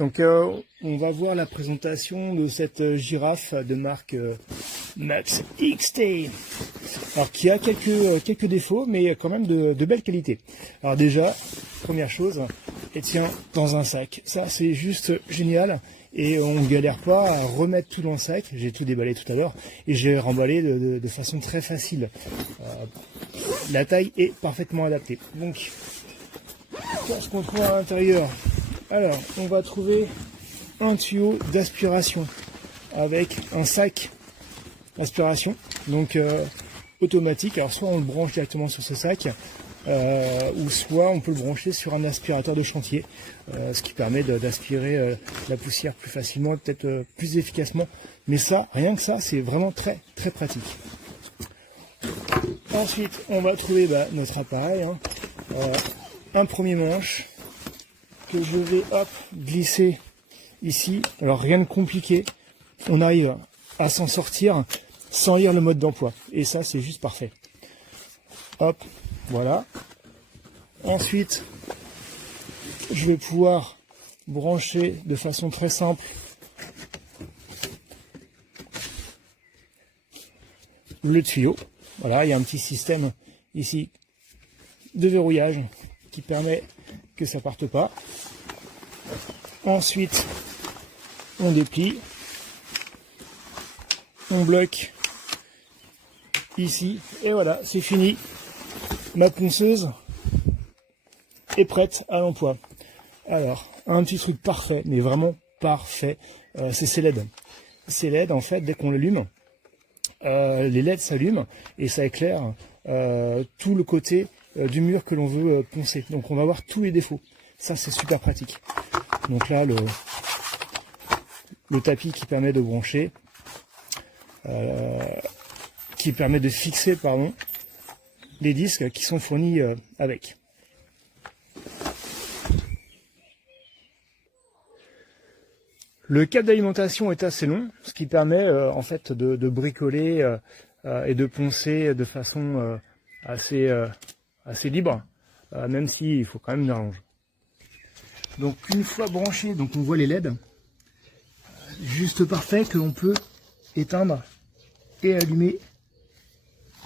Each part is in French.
Donc on va voir la présentation de cette girafe de marque Max XT. Alors qui a quelques défauts, mais quand même de belle qualité. Alors déjà, première chose, elle tient dans un sac. Ça c'est juste génial. Et on ne galère pas à remettre tout dans le sac. J'ai tout déballé tout à l'heure et j'ai remballé de façon très facile. La taille est parfaitement adaptée. Donc, qu'est-ce qu'on trouve à l'intérieur? Alors, on va trouver un tuyau d'aspiration avec un sac d'aspiration, donc automatique. Alors, soit on le branche directement sur ce sac, ou soit on peut le brancher sur un aspirateur de chantier, ce qui permet d'aspirer la poussière plus facilement et peut-être plus efficacement. Mais ça, rien que ça, c'est vraiment très très pratique. Ensuite, on va trouver notre appareil, un premier manche que je vais glisser ici. Alors rien de compliqué, on arrive à s'en sortir sans lire le mode d'emploi. Et ça, c'est juste parfait. Hop, voilà. Ensuite, je vais pouvoir brancher de façon très simple le tuyau. Voilà, il y a un petit système ici de verrouillage qui permet que ça parte pas. Ensuite, on déplie, on bloque ici et voilà, c'est fini. Ma ponceuse est prête à l'emploi. Alors, un petit truc parfait, mais vraiment parfait, c'est ces LED. Ces LED, en fait, dès qu'on l'allume, les LED s'allument et ça éclaire tout le côté du mur que l'on veut poncer. Donc on va voir tous les défauts. Ça c'est super pratique. Donc là le tapis qui permet de brancher, qui permet de fixer les disques qui sont fournis avec. Le câble d'alimentation est assez long, ce qui permet en fait de bricoler et de poncer de façon assez libre, même s'il faut quand même une rallonge. Donc une fois branché, donc on voit les LED, juste parfait, que l'on peut éteindre et allumer.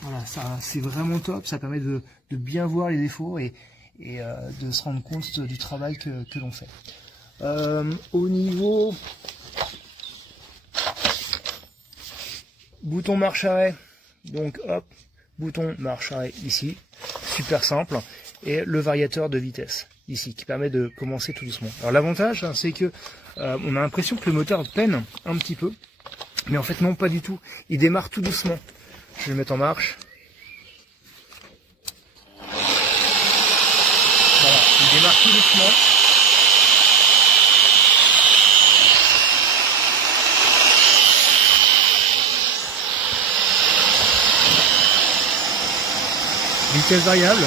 Voilà, ça c'est vraiment top, ça permet de bien voir les défauts et de se rendre compte du travail que l'on fait. Au niveau bouton marche-arrêt, donc hop, bouton marche-arrêt ici, super simple, et le variateur de vitesse ici qui permet de commencer tout doucement. Alors l'avantage, c'est que on a l'impression que le moteur peine un petit peu, mais en fait non, pas du tout, il démarre tout doucement. Je vais le mettre en marche. Voilà, il démarre tout doucement. Vitesse variable.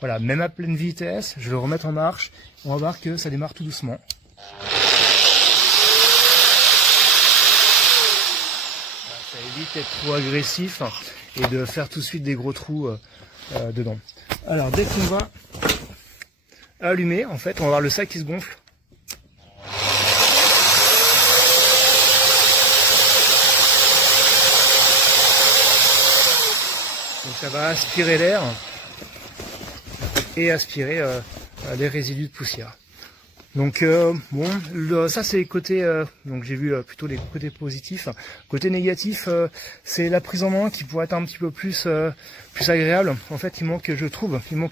Voilà, même à pleine vitesse, je vais le remettre en marche. On va voir que ça démarre tout doucement. Voilà, ça évite d'être trop agressif et de faire tout de suite des gros trous dedans. Alors dès qu'on va allumer, en fait, on va voir le sac qui se gonfle. Donc ça va aspirer l'air et aspirer les résidus de poussière. Donc bon, ça c'est côté, donc j'ai vu plutôt les côtés positifs. Côté négatif, c'est la prise en main qui pourrait être un petit peu plus agréable. En fait, il manque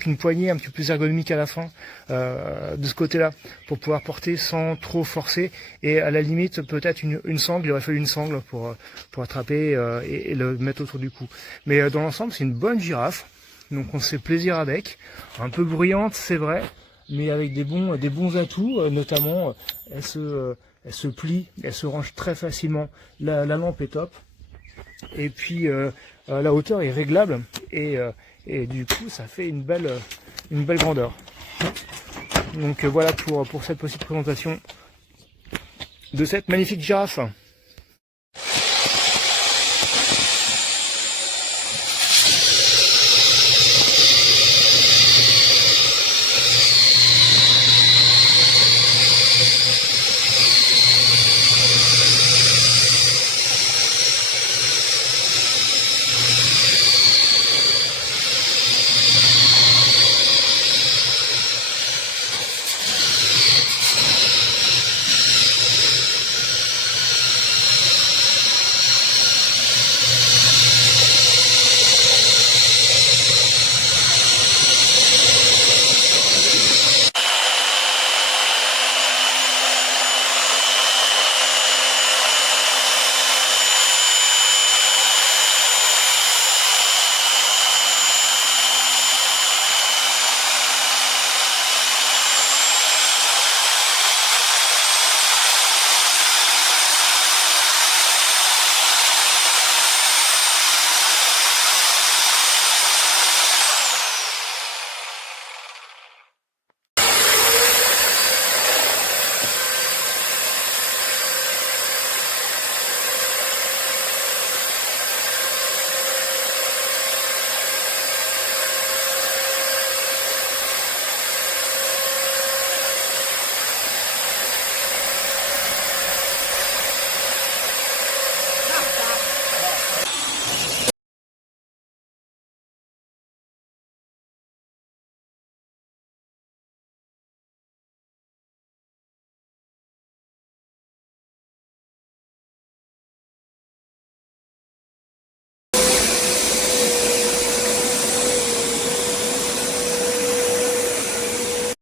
une poignée un petit peu plus ergonomique à la fin de ce côté-là pour pouvoir porter sans trop forcer. Et à la limite, peut-être une sangle. Il aurait fallu une sangle pour attraper et le mettre autour du cou. Mais dans l'ensemble, c'est une bonne girafe. Donc on se fait plaisir avec. Un peu bruyante, c'est vrai, mais avec des bons atouts, notamment elle se plie, elle se range très facilement, la lampe est top, et puis la hauteur est réglable, et du coup ça fait une belle grandeur. Donc voilà pour cette petite présentation de cette magnifique girafe.